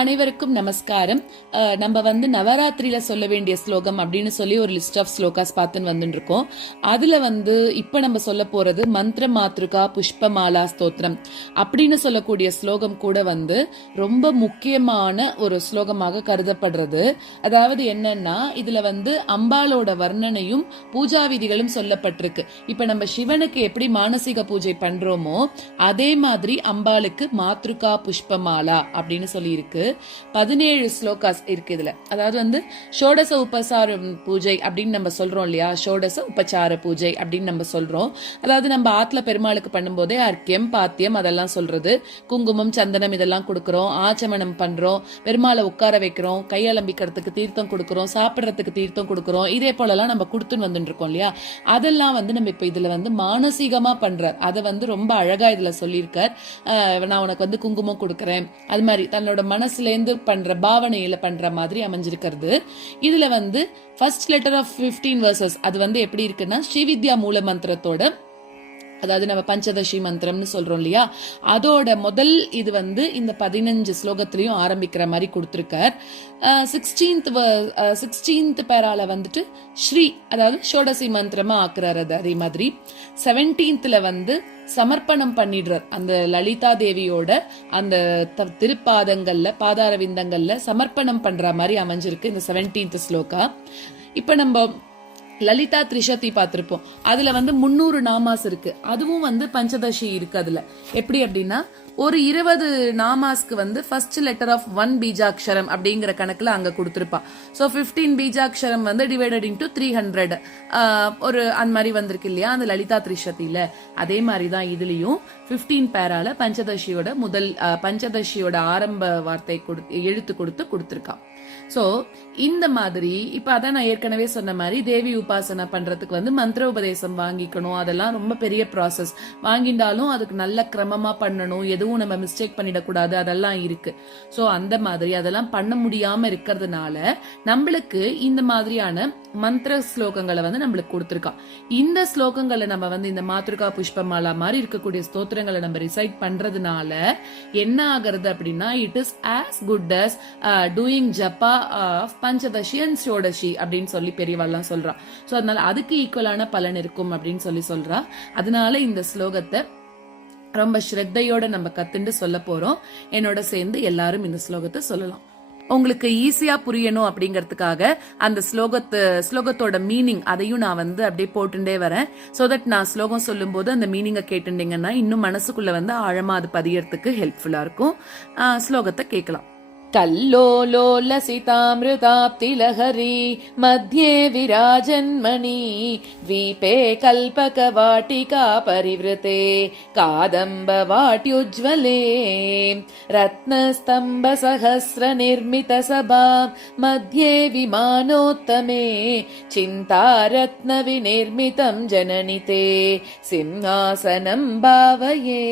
அனைவருக்கும் நமஸ்காரம். நம்ம நவராத்திரியில சொல்ல வேண்டிய ஸ்லோகம் அப்படின்னு சொல்லி ஒரு லிஸ்ட் ஆஃப் ஸ்லோகாஸ் பார்த்துன்னு வந்துட்டு இருக்கோம். அதுல இப்ப நம்ம சொல்ல போறது மந்திர மாத்ருகா புஷ்பமாலா ஸ்தோத்திரம் அப்படின்னு சொல்லக்கூடிய ஸ்லோகம் கூட ரொம்ப முக்கியமான ஒரு ஸ்லோகமாக கருதப்படுறது. அதாவது என்னன்னா இதுல அம்பாலோட வர்ணனையும் பூஜா விதிகளும் சொல்லப்பட்டிருக்கு. இப்ப நம்ம சிவனுக்கு எப்படி மானசீக பூஜை பண்றோமோ அதே மாதிரி அம்பாளுக்கு மாத்ருகா புஷ்பமாலா அப்படின்னு சொல்லி இருக்கு. 17 ஸ்லோகாஸ் இருக்கு இதுல. அதாவது ஷோடச உபசார பூஜை அப்படின்னு நம்ம சொல்றோம் இல்லையா, ஷோடச உபச்சார பூஜை அப்படின்னு நம்ம சொல்றோம். அதாவது நம்ம ஆத்ல பெருமாளுக்கு பண்ணும்போதே அர்க்கியம் பாத்தியம் அதெல்லாம் சொல்றது, குங்குமம் சந்தனம் இதெல்லாம் கொடுக்கறோம், ஆச்சமனம் பண்றோம், பெருமாளை உட்கார வைக்கிறோம், கையலம்பிக்கிறதுக்கு தீர்த்தம் கொடுக்கறோம், சாப்பிடறதுக்கு தீர்த்தம் கொடுக்கறோம், இதே போலலாம் நம்ம கொடுத்துன்னு வந்துட்டு இருக்கோம் இல்லையா. அதெல்லாம் நம்ம இப்ப இதுல மானசீகமா பண்ற அதை ரொம்ப அழகா இதுல சொல்லியிருக்கார். நான் உனக்கு குங்குமம் கொடுக்கறேன், அது மாதிரி தன்னோட மனசுல இருந்து பண்ற பாவனையில பண்ற மாதிரி அமைஞ்சிருக்கிறது. இதுல ஃபர்ஸ்ட் லெட்டர் ஆஃப் 15 verses அது எப்படி இருக்குன்னா ஸ்ரீவித்யா மூல மந்திரத்தோட, அதாவது நம்ம பஞ்சதசி மந்திரம்னு சொல்றோம் இல்லையா, அதோட முதல் இது இந்த 15 ஸ்லோகத்திலையும் ஆரம்பிக்கிற மாதிரி கொடுத்திருக்கார். 16th பேரால ஸ்ரீ அதாவது ஷோடசி மந்திரமா ஆக்குறாரு. அதே மாதிரி 17th சமர்ப்பணம் பண்ணிடுறார். அந்த லலிதா தேவியோட அந்த திருப்பாதங்கள்ல பாதார விந்தங்கள்ல சமர்ப்பணம் பண்ற மாதிரி அமைஞ்சிருக்கு இந்த 17th ஸ்லோகா. இப்ப நம்ம லலிதா திரிஷதி பார்த்திருப்போம். அதுல 300 நாமாஸ் இருக்கு. அதுவும் பஞ்சதசி இருக்கு. அதுல எப்படி அப்படின்னா ஒரு 20 நாமாஸ்க்கு ஃபர்ஸ்ட் லெட்டர் ஆஃப் 1 பீஜாட்சரம் அப்படிங்கிற கணக்குல அங்க கொடுத்திருப்பா. சோ 15 பீஜாட்சரம் டிவைடட் இன்டு 300 ஒரு அந்த மாதிரி வந்திருக்கு இல்லையா அந்த லலிதா திரிஷதியில. அதே மாதிரிதான் இதுலயும் 15 பேரால பஞ்சதசியோட ஆரம்ப வார்த்தை எழுத்து கொடுத்திருக்கா. சோ இந்த மாதிரி இப்ப அதான் நான் ஏற்கனவே சொன்ன மாதிரி தேவி உபாசனை பண்றதுக்கு மந்திர உபதேசம் வாங்கிக்கணும். அதெல்லாம் ரொம்ப பெரிய ப்ராசஸ். வாங்கிட்டாலும் அதுக்கு நல்ல கிரமமா பண்ணணும், எதுவும் நம்ம மிஸ்டேக் பண்ணிடக்கூடாது, அதெல்லாம் இருக்கு. சோ அந்த மாதிரி அதெல்லாம் பண்ண முடியாம இருக்கிறதுனால நம்மளுக்கு இந்த மாதிரியான மந்திர ஸ்லோகங்களை நம்மளுக்கு கொடுத்திருக்கா. இந்த ஸ்லோகங்களை நம்ம இந்த மாத்ருகா புஷ்பமாலா மாதிரி இருக்கக்கூடிய ஸ்தோத்திரங்களை நம்ம ரிசைட் பண்றதுனால என்ன ஆகிறது அப்படின்னா it is as good as doing japa of Panchadasi and Shodashi அப்படின்னு சொல்லி பெரியவாள்லாம் சொல்றா. சோ அதனால அதுக்கு ஈக்குவலான பலன் இருக்கும் அப்படின்னு சொல்லி சொல்றா. அதனால இந்த ஸ்லோகத்தை ரொம்ப ஸ்ரத்தையோட நம்ம கத்துண்டு சொல்ல போறோம். என்னோட சேர்ந்து எல்லாரும் இந்த ஸ்லோகத்தை சொல்லலாம். உங்களுக்கு ஈஸியா புரியணும் அப்படிங்கறதுக்காக அந்த ஸ்லோகத்தோட மீனிங் அதையும் நான் அப்படியே போட்டுட்டே வரேன். சோ தட் நான் ஸ்லோகம் சொல்லும் போது அந்த மீனிங்கை கேட்டுட்டீங்கன்னா இன்னும் மனசுக்குள்ள ஆழமா அது பதியறதுக்கு ஹெல்ப்ஃபுல்லா இருக்கும். ஸ்லோகத்தை கேட்கலாம். कल्लोलोलसितामृताप्तिलहरी मध्ये विराजन्मणि द्वीपे कल्पकवाटिका परिवृते कादम्बवाट्युज्ज्वले रत्नस्तम्भसहस्रनिर्मितसभा मध्ये विमानोत्तमे चिन्तारत्नविनिर्मितं जननिते सिंहासनं भावये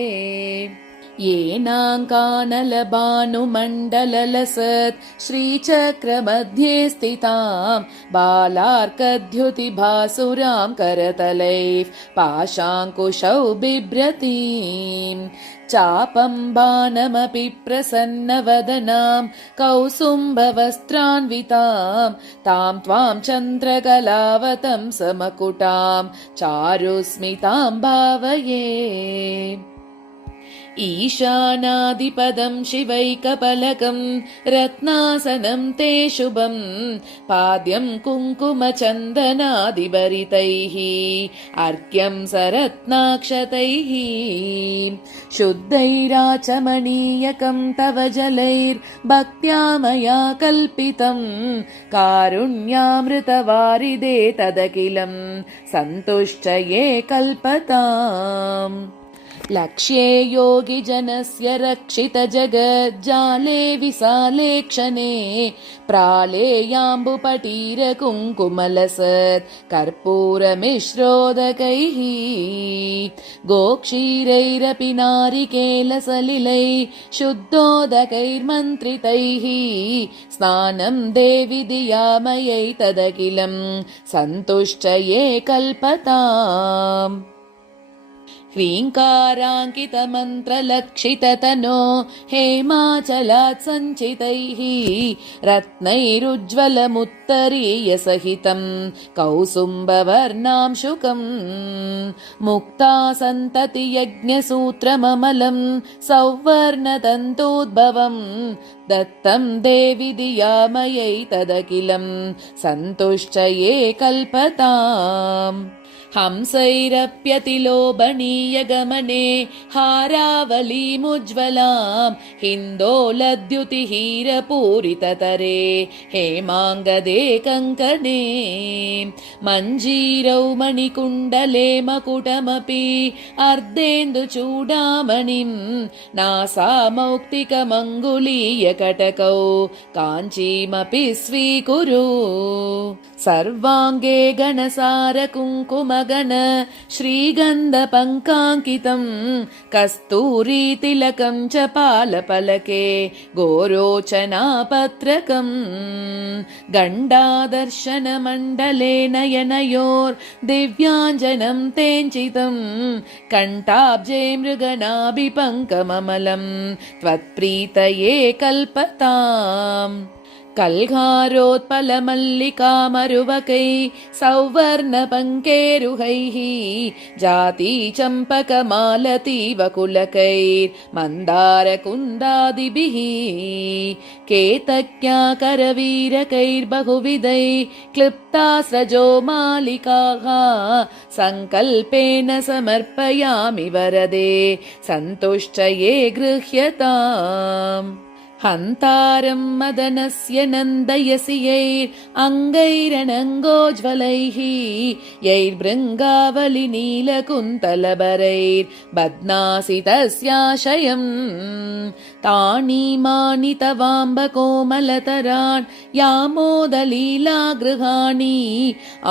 येनाङ्कानलभानुमण्डललसत् श्रीचक्रमध्ये स्थितां बालार्कद्युतिभासुरां करतलैः पाशाङ्कुशौ बिभ्रतीम् चापं बाणमपि प्रसन्नवदनां कौसुम्भवस्त्रान्वितां तां त्वां चन्द्रकलावतं समकुटां चारुस्मितां भावये ईशानादिपदं शिवैकपलकं रत्नासनं ते शुभं पाद्यं कुङ्कुमचन्दनादिभरितैः अर्घ्यं सरत्नाक्षतैः शुद्धैराचमनीयकं तव जलैर्भक्त्या मया कल्पितं कारुण्यामृतवारिदे तदखिलं सन्तुष्टये कल्पताम् लक्ष्ये योगिजनस्य रक्षितजगज्जाले विशाले क्षणे प्रालेयाम्बुपटीरकुङ्कुमलसत् कर्पूरमिश्रोदकैः गोक्षीरैरपि नारिकेलसलिलैः शुद्धोदकैर्मन्त्रितैः स्नानं देवि दियामयै तदखिलं सन्तुष्टये कल्पताम् ह्रीङ्काराङ्कितमन्त्रलक्षिततनो हेमाचलात् सञ्चितैः रत्नैरुज्ज्वलमुत्तरीयसहितं कौसुम्बवर्णांशुकम् मुक्तासन्ततियज्ञसूत्रममलं सौवर्णतन्तोद्भवम् दत्तं देवि दियामयै तदखिलं सन्तुष्टये कल्पताम् हंसैरप्यतिलोभनीयगमने हारावलीमुज्ज्वलां हिन्दोलद्युतिहीरपूरिततरे हेमाङ्गदे कङ्कणे मञ्जीरौ मणिकुण्डले मकुटमपि अर्धेन्दुचूडामणिं नासामौक्तिकमङ्गुलीयकटकौ काञ्चीमपि स्वीकुरु सर्वाङ्गे गणसारकुङ्कुमगण श्रीगन्धपङ्काङ्कितं कस्तूरीतिलकं च पालपलके गोरोचनापत्रकम् गण्डादर्शनमण्डले नयनयोर्दिव्याञ्जनं तेञ्चितं कण्ठाब्जे मृगनाभिपङ्कममलं त्वत्प्रीतये कल्पताम् कल्घारोत्पलमल्लिकामरुवकै सौवर्णपङ्केरुहैः जातीचम्पकमालतीवकुलकैर्मन्दारकुन्दादिभिः केतक्याकरवीरकैर्बहुविधैः क्लिप्तास्रजो मालिकाः सङ्कल्पेन समर्पयामि वरदे सन्तुष्टये गृह्यताम् हन्तारं मदनस्य नन्दयसि यैरङ्गैरनङ्गोज्ज्वलैः यैर्भृङ्गावलिनीलकुन्तलभरैर्बध्नासि तस्याशयम् ताणीमानि तवाम्बकोमलतरान् यामोदलीलागृहाणि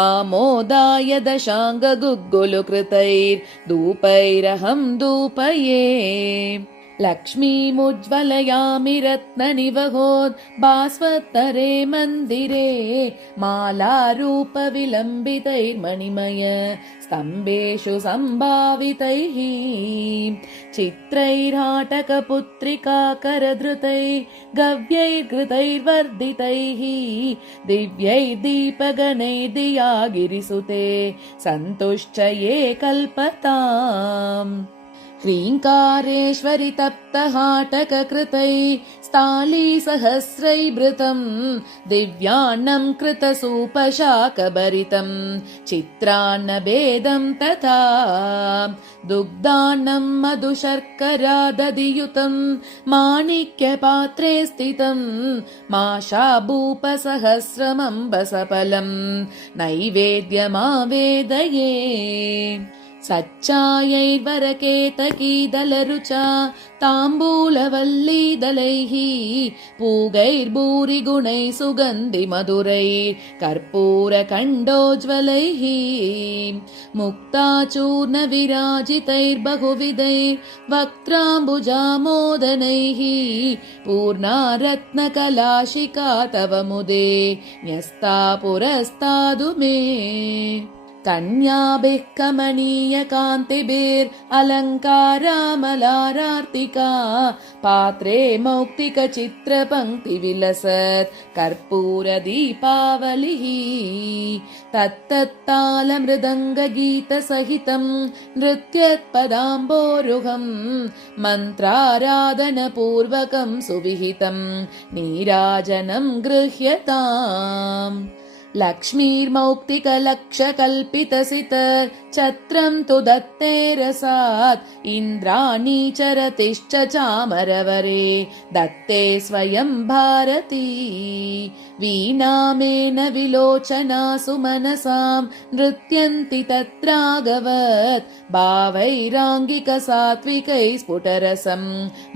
आमोदाय दशाङ्गगुग्गुलुकृतैर्धूपैरहं धूपये लक्ष्मीमुज्ज्वलयामि रत्ननिवहोद् भास्वत्तरे मन्दिरे मालारूपविलम्बितैर्मणिमय स्तम्भेषु सम्भावितैः चित्रैराटकपुत्रिकाकरधृतैः गव्यैर्घृतैर्वर्धितैः दिव्यैर्दीपगणैर्दिया गिरिसुते सन्तुष्टये कल्पताम् ह्रीङ्कारेश्वरि तप्तहाटककृतैः स्थालीसहस्रैर्भृतं दिव्यान्नं कृतसूपशाकभरितं चित्रान्नभेदं तथा दुग्धान्नं मधुशर्करादधियुतं माणिक्यपात्रे स्थितं माशाभूपसहस्रमम्बसफलं नैवेद्यमावेदये सच्चायैर्वरकेतकीदलरुचा ताम्बूलवल्लीदलैः पूगैर्भूरिगुणैः सुगन्धिमधुरैर्कर्पूरकण्डोज्ज्वलैः मुक्ताचूर्णविराजितैर्बहुविधैर्वक्त्राम्बुजामोदनैः पूर्णारत्नकलाशिका तव मुदे न्यस्ता पुरस्तादु मे कन्याभिः कमनीयकान्तिभिरलङ्कारामलारार्तिका पात्रे मौक्तिकचित्रपङ्क्तिविलसत् कर्पूरदीपावलिः तत्तत्तालमृदङ्गगीतसहितं नृत्यत्पदाम्बोरुहं मन्त्राराधनपूर्वकं सुविहितं नीराजनं गृह्यताम् लक्ष्मीर्मौक्तिकलक्षकल्पितसित छत्रं तु दत्ते रसात् इन्द्राणी चरतिश्च चामरवरे दत्ते स्वयं भारती वीणामेन विलोचना सुमनसां नृत्यन्ति तत्रागवत् भावैराङ्गिकसात्विकैः स्फुटरसं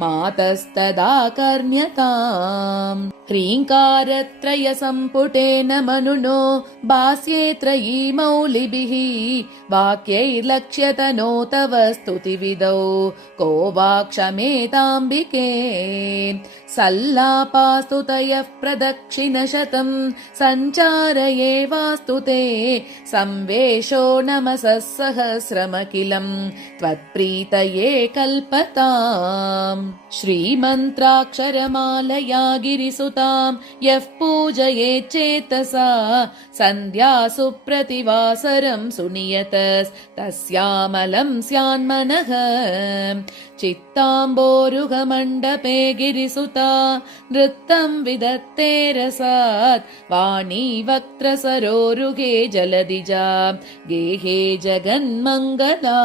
मातस्तदा कर्ण्यताम् क्रीङ्कारत्रयसम्पुटेन मनुनो भास्ये त्रयी मौलिभिः वाक्यैर्लक्ष्यतनो तव स्तुतिविदौ को वा क्षमेताम्बिके सल्लापास्तुतयः प्रदक्षिणशतम् सञ्चारये वास्तु ते संवेशो नमसः सहस्रमखिलम् त्वत्प्रीतये कल्पताम् श्रीमन्त्राक्षरमालया गिरिसुताम् यः पूजयेच्चेतसा सन्ध्यासु प्रतिवासरम् सुनियतस्तस्यामलम् स्यान्मनः चित्ताम्बोरुहमण्डपे गिरिसुता नृत्तम् विदत्ते रसात् वाणी वक्त्रसरोरुहे जलदिजा गेहे जगन्मङ्गला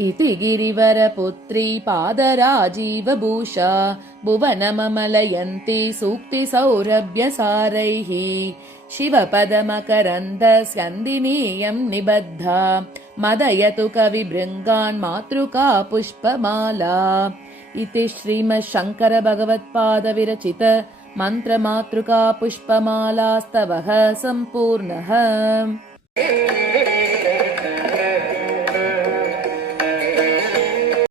इति गिरिवरपुत्री पादराजीवभूषा भुवनममलयन्ती सूक्तिसौरभ्यसारैः शिवपदमकरन्दस्यन्दिनीयम् निबद्धा मदयतु कविभृङ्गान् मातृका पुष्पमाला इति श्रीमच्छङ्करभगवत्पादविरचित मन्त्रमातृका पुष्पमालास्तवः सम्पूर्णः।